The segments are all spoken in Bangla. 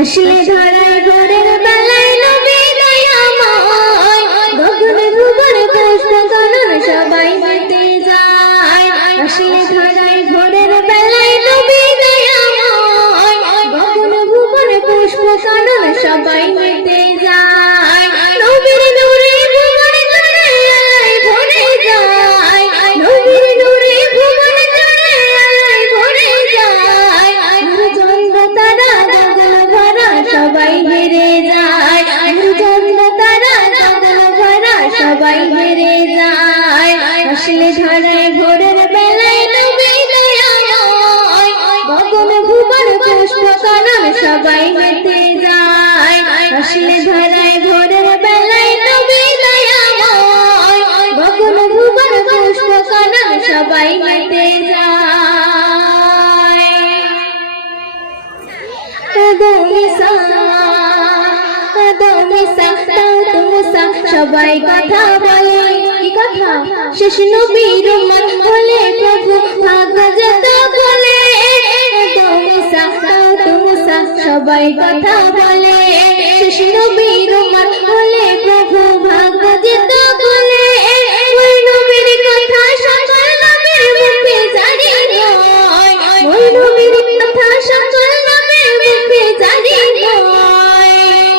আসলে ধরায় ভোরের বেলায় নবী দয়াময়, গগন ভুবন পুষ্প কানন সবাই মেতে যায়। আসলে ধরায় ভোরের বেলায় নবী দয়াময়, গগন ভুবন পুষ্প কানন সবাই মেতে যায়। নবীর নূরে ভুবন জুড়ে আলোয় ভরে যায়, নবীর নূরে ভুবন জুড়ে আলোয় ভরে যায়। চন্দ্র তারা গগন ভরা সবাই হেরে যায়, চন্দ্র তারা গগন ভরা সবাই হেরে যায়। আসলে ধরায় ভোরের বেলায় নবী দয়াময়, গগন ভুবন পুষ্প কানন সবাই মেতে যায়। আসলে ধরায় ভোরের বেলায় নবী দয়াময়, গগন ভুবন পুষ্প কানন সবাই মেতে যায়। সবাই কথা বলে, কি কথা? শেষ নবীর উম্মত বলে প্রভু ভাগ্য যেত বলে। সবাই কথা বলে, শেষ নবীর উম্মত বলে প্রভু ভাগ্য যেত বলে। ওই নবীর কথা সকল নবীর মুখে জারি নয়, ওই নবীর কথা সকল নবীর মুখে জারি নয়।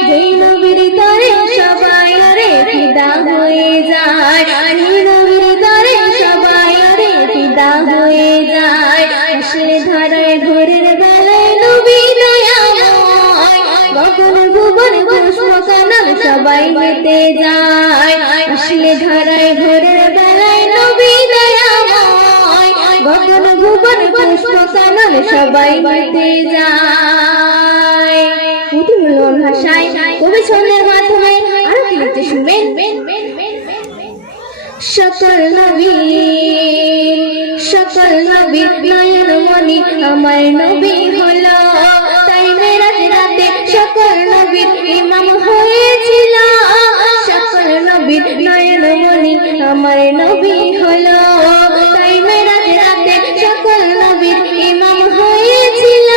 যেই নবীর তরে সবাই রে ফিদা হয়ে যায়, যেই নবীর তরে সবাই রে ফিদা হয়ে যায়। আসলে ধরায় ভোরের বেলায় নবী দয়াময়, গগন ভুবন পুষ্প কানন সবাই মেতে যায়। আসলে ধরায় ভোরের বেলায় নবী দয়াময়, গগন ভুবন পুষ্প কানন সবাই মেতে যায়। উঠুন ভাষায় কবি ছন্দের মাধ্যমে আরো কি লিখতে শুনবেন। সকল নবীর নয়ন মনি আমার নবী হলো, তাই মেরাজ রাতে সকল নবীর ইমাম হয়েছিল। সকল নবীর নয়ন মনি আমার নবী হলো, তাই মেরাজ রাতে সকল নবীর ইমাম হয়েছিল।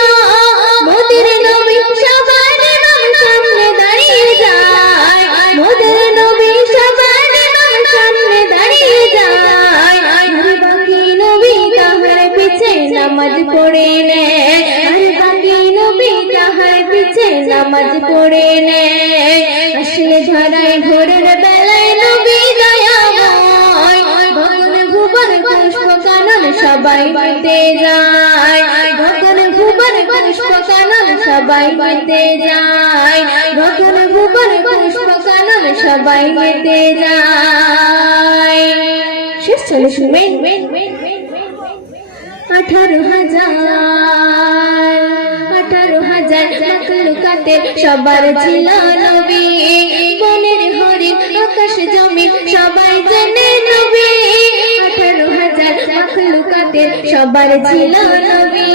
মোদের নবী সবার ইমাম সামনে দাঁড়িয়ে যায়, মোদের নবী সবার ইমাম সামনে দাঁড়িয়ে যায়। বাকি নবী তাহার পিছে নামাজ পড়ে নেয়, আর বাকি নবী তাহার পিছে নামাজ পড়ে নেয়। আসলে ধরায় ভোরের বেলায় নবী দয়াময়, গগন ভুবন পুষ্প কানন সবাই মেতে যায়। গগন ভুবন পুষ্প কানন সবাই মেতে যায়, গগন ভুবন পুষ্প কানন সবাই মেতে যায়। শেষ চলে শুনবেন। 18,000 মাখলুকাতে সবার ছিল নবী, বনের হরিণ আকাশ জমিন সবাই জেনে নবী। 18,000 মাখলুকাতে সবার ছিল নবী,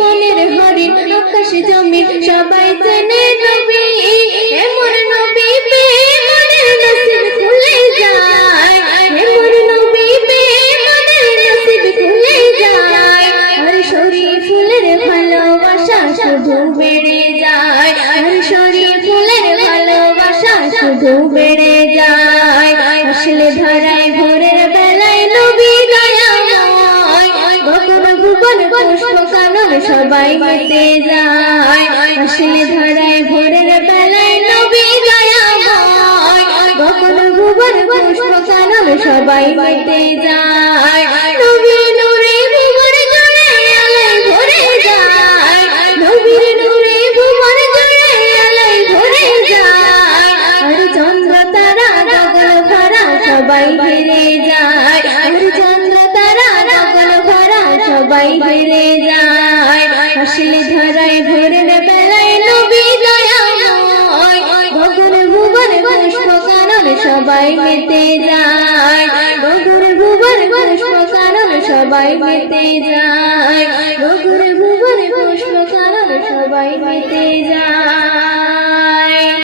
বনের হরিণ আকাশ জমিন সবাই জেনে নবী। এমন নবী পেয়ে মনের নসিব খুলে যায়, এমন নবী পেয়ে মনের নসিব খুলে যায়। আর শরীর ফুলের ভালোবাসা শুধু বেড়ে যায়, আর শরীর ফুলের ভালোবাসা শুধু বেড়ে যায়। আসলে ধরায় ভোরের বেলায় নবী দয়াময়, গগন ভুবন পুষ্প কানন সবাই মেতে যায়। আসলে ধরায় ভোরের বেলায় নবী দয়াময়, গগন ভুবন পুষ্প কানন সবাই মেতে যায়। নবীর নূরে ভুবন জুড়ে আলোয় ভরে যায়, নবীর নূরে ভুবন জুড়ে আলোয় ভরে যায়। আর চন্দ্র তারা গগন ভরা সবাই হেরে যায়, আর চন্দ্র তারা গগন ভরা সবাই হেরে যায়। আসলে ধরায় ভোরের বেলায় নবী দয়াময়, গগন ভুবন পুষ্প কানন সবাই মেতে যায়, গগন ভুবন পুষ্প কানন সবাই মেতে যায়, গগন ভুবন পুষ্প কানন সবাই মেতে যায়।